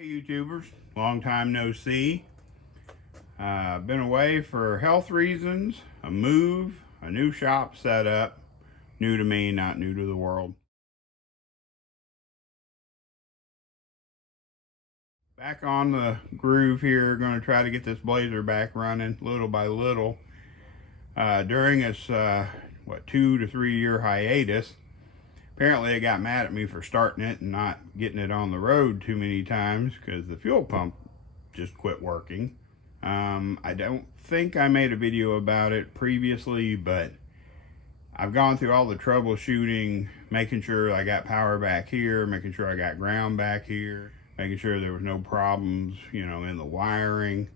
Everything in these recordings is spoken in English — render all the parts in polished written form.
Hey YouTubers, long time no see. Been away for health reasons, a move, a new shop set up. New to me, not new to the world. Back on the groove here, going to try to get this Blazer back running little by little. During its, 2 to 3 year hiatus, apparently it got mad at me for starting it and not getting it on the road too many times because the fuel pump just quit working. I don't think I made a video about it previously, but I've gone through all the troubleshooting, making sure I got power back here, making sure I got ground back here, making sure there was no problems, in the wiring.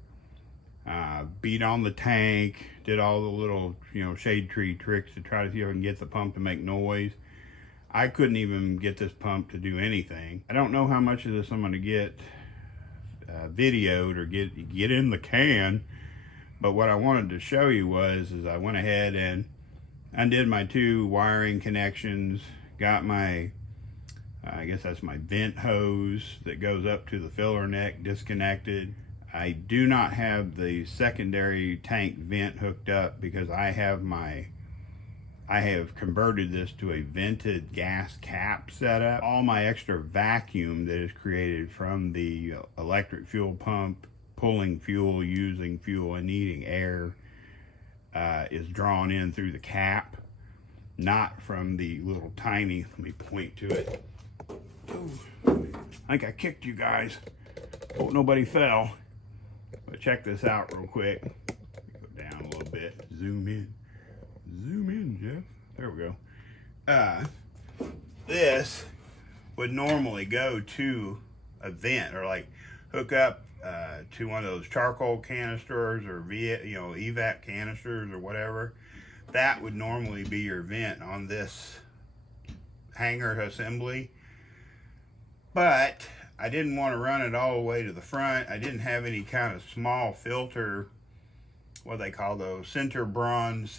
Beat on the tank, did all the little, shade tree tricks to try to see if I can get the pump to make noise. I couldn't even get this pump to do anything. I don't know how much of this I'm going to get videoed or get in the can, but what I wanted to show you is I went ahead and undid my 2 wiring connections, got my I guess that's my vent hose that goes up to the filler neck disconnected. I do not have the secondary tank vent hooked up because I have converted this to a vented gas cap setup. All my extra vacuum that is created from the electric fuel pump, pulling fuel, using fuel, and needing air is drawn in through the cap, not from the little tiny, let me point to it. Ooh, I think I kicked you guys. Hope nobody fell. But check this out real quick. Go down a little bit, zoom in. Zoom in, Jeff. There we go. This would normally go to a vent or like hook up to one of those charcoal canisters or evap canisters or whatever. That would normally be your vent on this hanger assembly. But I didn't want to run it all the way to the front. I didn't have any kind of small filter, what they call those, centered bronze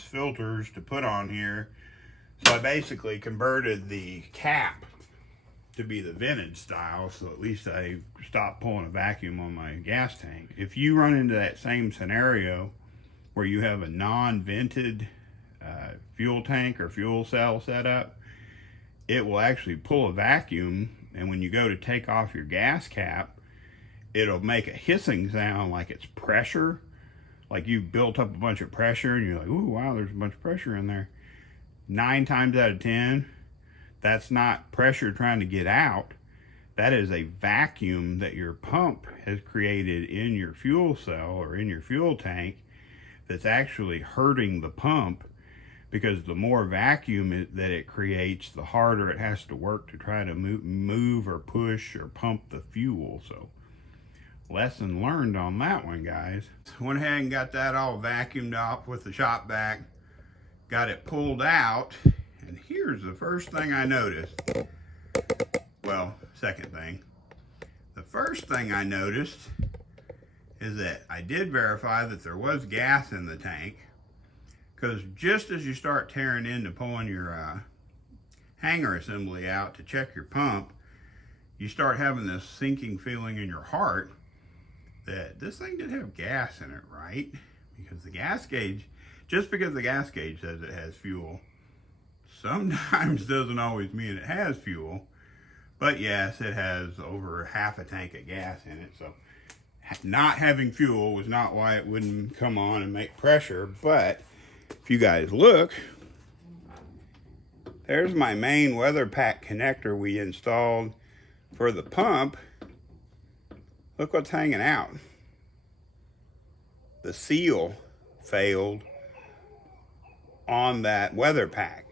filters to put on here. So I basically converted the cap to be the vented style, so at least I stopped pulling a vacuum on my gas tank. If you run into that same scenario where you have a non-vented fuel tank or fuel cell setup, it will actually pull a vacuum, and when you go to take off your gas cap, it'll make a hissing sound like it's pressure. Like you've built up a bunch of pressure and you're like, ooh, wow, there's a bunch of pressure in there. 9 times out of 10, that's not pressure trying to get out. That is a vacuum that your pump has created in your fuel cell or in your fuel tank that's actually hurting the pump, because the more vacuum that it creates, the harder it has to work to try to move or push or pump the fuel. So lesson learned on that one, guys. Went ahead and got that all vacuumed off with the shop vac, got it pulled out, and here's the first thing I noticed. Well, second thing. The first thing I noticed is that I did verify that there was gas in the tank, because just as you start tearing into pulling your hanger assembly out to check your pump, you start having this sinking feeling in your heart that this thing did have gas in it, right? Because the gas gauge, just because the gas gauge says it has fuel, sometimes doesn't always mean it has fuel. But yes, it has over half a tank of gas in it, so not having fuel was not why it wouldn't come on and make pressure. But if you guys look, there's my main weather pack connector we installed for the pump. Look what's hanging out. The seal failed on that weather pack.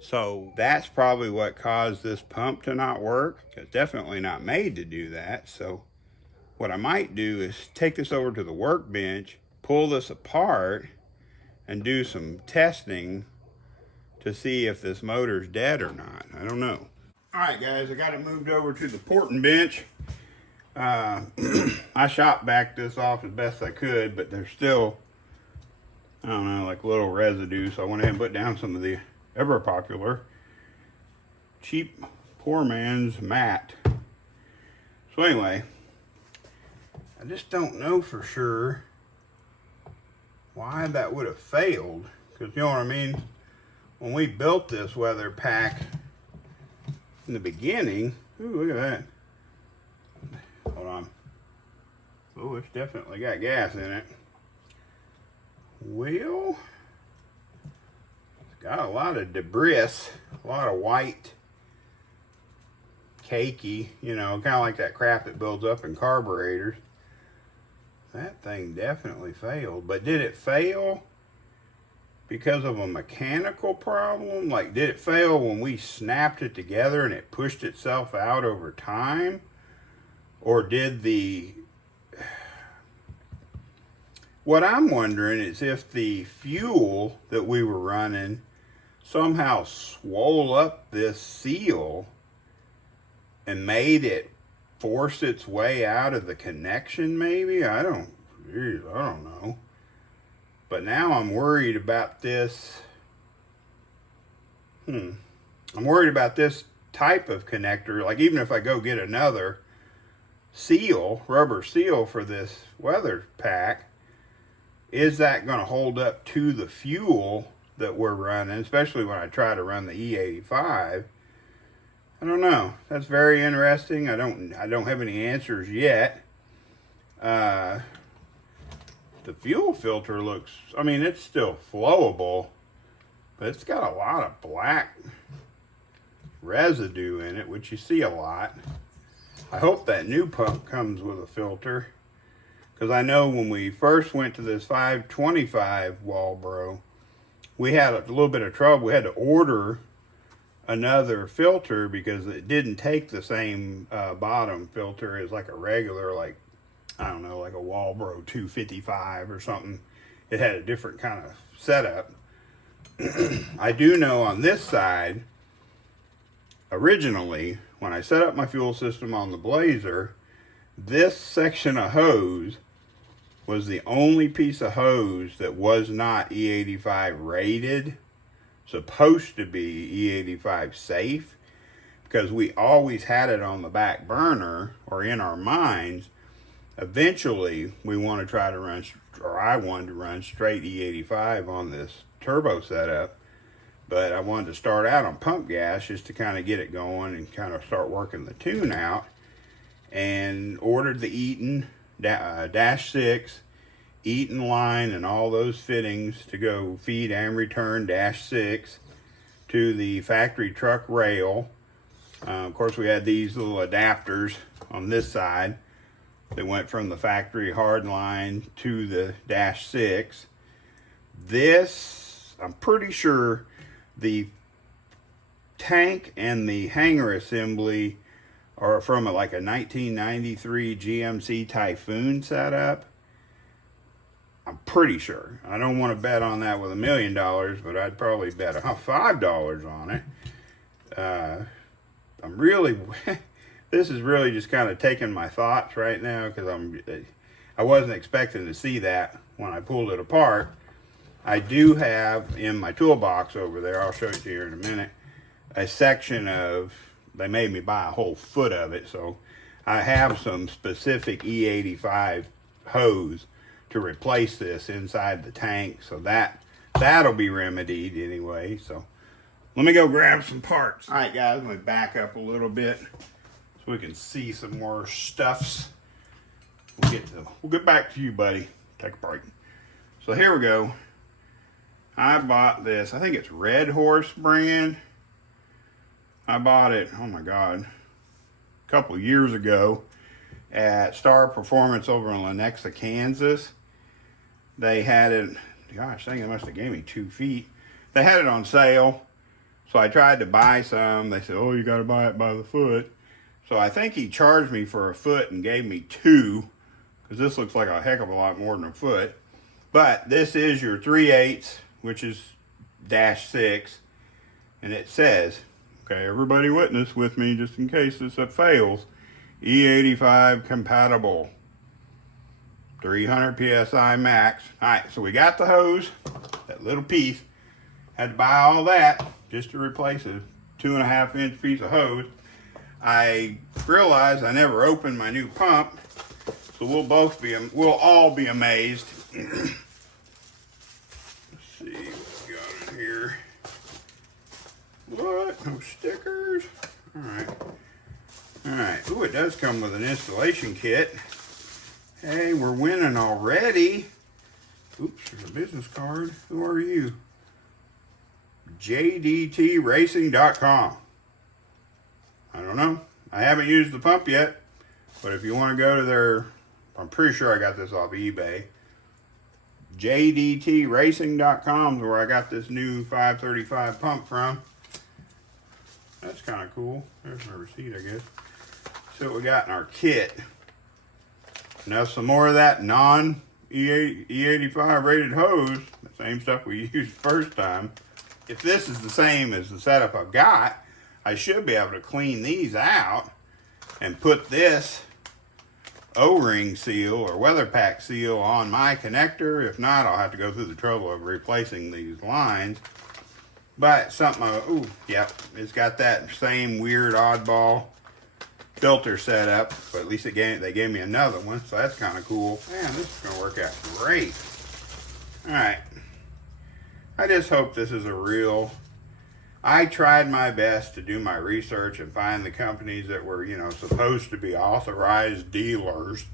So that's probably what caused this pump to not work. It's definitely not made to do that. So what I might do is take this over to the workbench, pull this apart, and do some testing to see if this motor's dead or not. I don't know. All right, guys, I got it moved over to the porting bench. I shop backed this off as best I could, but there's still, I don't know, like little residue. So I went ahead and put down some of the ever popular cheap poor man's mat So anyway, I just don't know for sure why that would have failed. Because you know what I mean? When we built this weather pack in the beginning, ooh, look at that. Hold on. Oh, it's definitely got gas in it. Well, it's got a lot of debris, a lot of white, cakey, you know, kind of like that crap that builds up in carburetors. That thing definitely failed. But did it fail because of a mechanical problem? Like, did it fail when we snapped it together and it pushed itself out over time? Or did the... What I'm wondering is if the fuel that we were running somehow swole up this seal and made it force its way out of the connection, maybe? I don't know. But now I'm worried about this. I'm worried about this type of connector. Like, even if I go get another seal, rubber seal for this weather pack, is that going to hold up to the fuel that we're running, especially when I try to run the E85? I don't know. That's very interesting. I don't have any answers yet. The fuel filter looks, I mean, it's still flowable, but it's got a lot of black residue in it, which you see a lot. I hope that new pump comes with a filter, because I know when we first went to this 525 Walbro, we had a little bit of trouble. We had to order another filter because it didn't take the same bottom filter as like a regular, like, I don't know, like a Walbro 255 or something. It had a different kind of setup. I do know on this side, originally, when I set up my fuel system on the Blazer, this section of hose was the only piece of hose that was not E85 rated, supposed to be E85 safe, because we always had it on the back burner or in our minds. Eventually, we want to try to run, or I wanted to run straight E85 on this turbo setup, but I wanted to start out on pump gas just to kind of get it going and kind of start working the tune out, and ordered the Eaton Dash 6, Eaton line, and all those fittings to go feed and return Dash 6 to the factory truck rail. Of course, we had these little adapters on this side that went from the factory hard line to the Dash 6. This, I'm pretty sure the tank and the hanger assembly are from like a 1993 GMC Typhoon setup. I'm pretty sure. I don't want to bet on that with $1 million, but I'd probably bet $5 on it. I'm really, this is really just kind of taking my thoughts right now, because I wasn't expecting to see that when I pulled it apart. I do have in my toolbox over there, I'll show it to you in a minute, a section of, they made me buy a whole foot of it, so I have some specific E85 hose to replace this inside the tank, so that'll be remedied anyway. So let me go grab some parts. All right, guys, let me back up a little bit so we can see some more stuffs. We'll get back to you, buddy. Take a break. So here we go. I bought this, I think it's Red Horse brand. I bought it, oh my God, a couple of years ago at Star Performance over in Lenexa, Kansas. They had it, gosh, I think they must have gave me 2 feet. They had it on sale, so I tried to buy some. They said, oh, you got to buy it by the foot. So I think he charged me for a foot and gave me 2, because this looks like a heck of a lot more than a foot. But this is your 3/8, which is Dash 6, and it says, okay, everybody witness with me just in case this fails, E85 compatible, 300 PSI max. All right, so we got the hose, that little piece. Had to buy all that just to replace a 2.5-inch piece of hose. I realized I never opened my new pump, so we'll all be amazed. Let's see what we got in here. What? No stickers? Alright. Alright. Ooh, it does come with an installation kit. Hey, we're winning already. Oops, there's a business card. Who are you? JDTRacing.com. I don't know. I haven't used the pump yet, but if you want to go to their, I'm pretty sure I got this off eBay. JDTRacing.com is where I got this new 535 pump from. That's kind of cool. There's my receipt, I guess. See what we got in our kit. Now some more of that non-E85 rated hose. The same stuff we used first time. If this is the same as the setup I've got, I should be able to clean these out and put this O-ring seal or weather pack seal on my connector. If not, I'll have to go through the trouble of replacing these lines. But something, ooh, yep, it's got that same weird oddball filter setup, but at least they gave me another one, so that's kind of cool. Man, this is gonna work out great. All right, I just hope this is a real. I tried my best to do my research and find the companies that were, supposed to be authorized dealers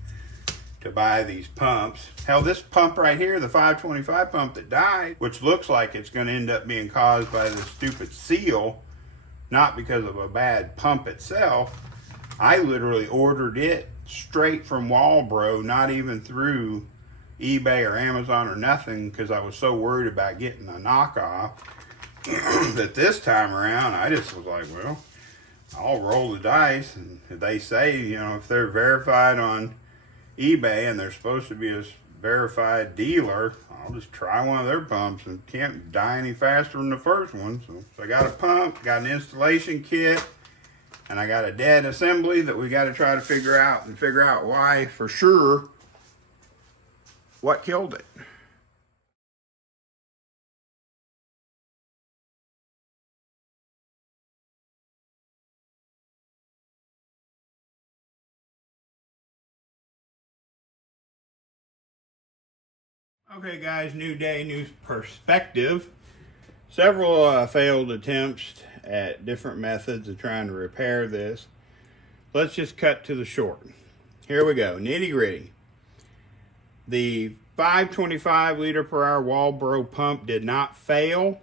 to buy these pumps. Hell, this pump right here, the 525 pump that died, which looks like it's going to end up being caused by this stupid seal, not because of a bad pump itself. I literally ordered it straight from Walbro, not even through eBay or Amazon or nothing, because I was so worried about getting a knockoff that this time around I just was like, well, I'll roll the dice. And they say, if they're verified on eBay and they're supposed to be a verified dealer, I'll just try one of their pumps and can't die any faster than the first one. So I got a pump, got an installation kit, and I got a dead assembly that we got to try to figure out why for sure what killed it. Okay guys, new day, new perspective. Several failed attempts at different methods of trying to repair this. Let's just cut to the short. Here we go, nitty gritty. The 525 liter per hour Walbro pump did not fail.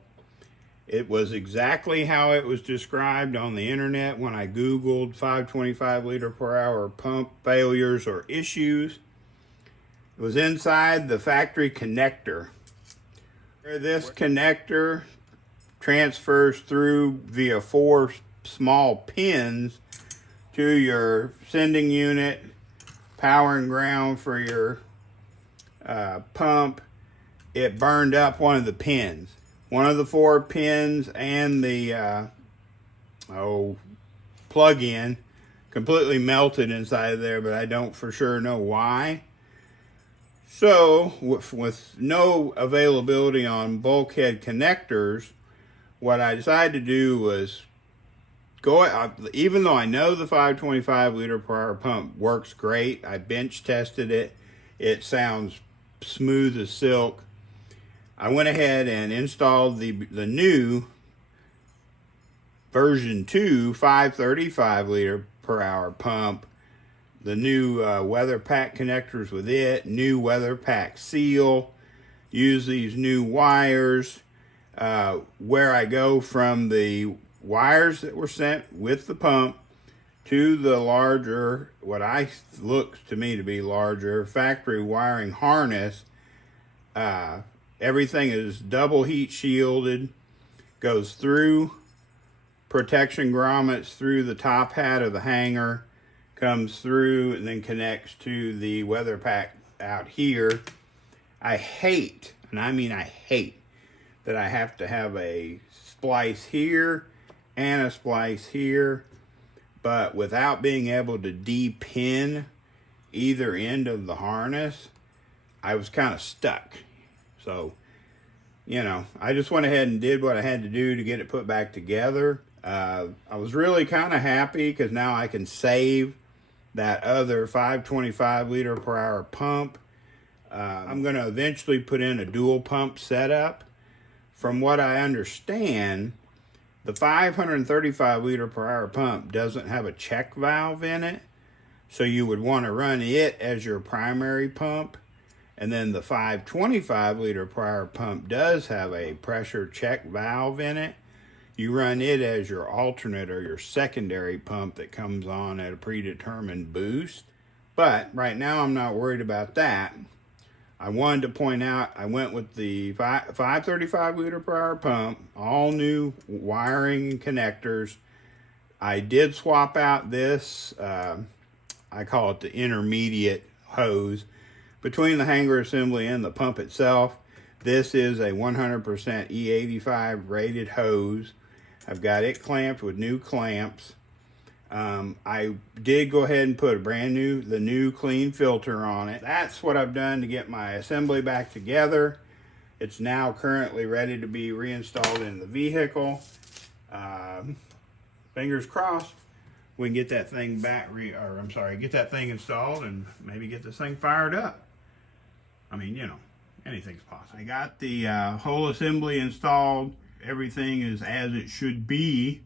It was exactly how it was described on the internet when I Googled 525 liter per hour pump failures or issues. It was inside the factory connector. This connector transfers through via 4 small pins to your sending unit, power and ground for your pump. It burned up one of the pins. One of the 4 pins and the plug-in completely melted inside of there, but I don't for sure know why. So, with no availability on bulkhead connectors, what I decided to do was even though I know the 525 liter per hour pump works great, I bench tested it, it sounds smooth as silk. I went ahead and installed the new version 2 535 liter per hour pump, the new weather pack connectors with it, new weather pack seal, use these new wires, where I go from the wires that were sent with the pump to the larger, what looks to me to be larger factory wiring harness. Everything is double heat shielded, goes through protection grommets through the top hat of the hanger, comes through and then connects to the weather pack out here. I hate, and I mean I hate, that I have to have a splice here and a splice here, but without being able to de-pin either end of the harness, I was kind of stuck. So, I just went ahead and did what I had to do to get it put back together. I was really kind of happy because now I can save that other 525 liter per hour pump. I'm going to eventually put in a dual pump setup. From what I understand, the 535 liter per hour pump doesn't have a check valve in it, so you would want to run it as your primary pump. And then the 525 liter per hour pump does have a pressure check valve in it. You run it as your alternate or your secondary pump that comes on at a predetermined boost. But right now I'm not worried about that. I wanted to point out I went with the 535 liter per hour pump, all new wiring and connectors. I did swap out this, I call it the intermediate hose, between the hanger assembly and the pump itself. This is a 100% E85 rated hose. I've got it clamped with new clamps. I did go ahead and put the new clean filter on it. That's what I've done to get my assembly back together. It's now currently ready to be reinstalled in the vehicle. Fingers crossed we can get that thing get that thing installed and maybe get this thing fired up. I mean, you know, anything's possible. I got the whole assembly installed. Everything is as it should be.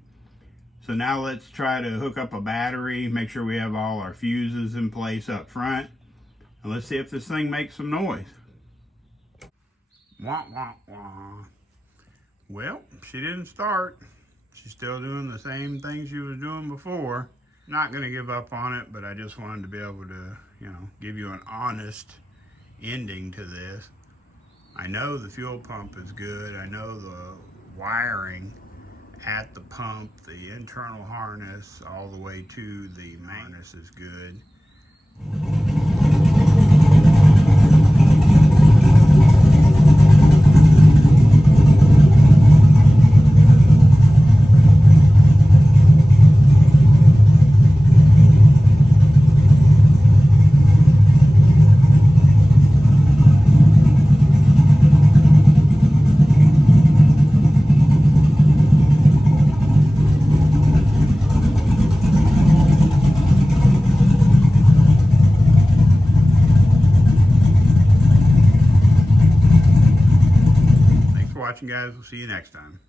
So now let's try to hook up a battery, make sure we have all our fuses in place up front, and let's see if this thing makes some noise. Wah, wah, wah. Well, she didn't start. She's still doing the same thing she was doing before. Not gonna give up on it, but I just wanted to be able to, you know, give you an honest ending to this. I know the fuel pump is good. I know the wiring at the pump, the internal harness, all the way to the harness is good. Watching, guys. We'll see you next time.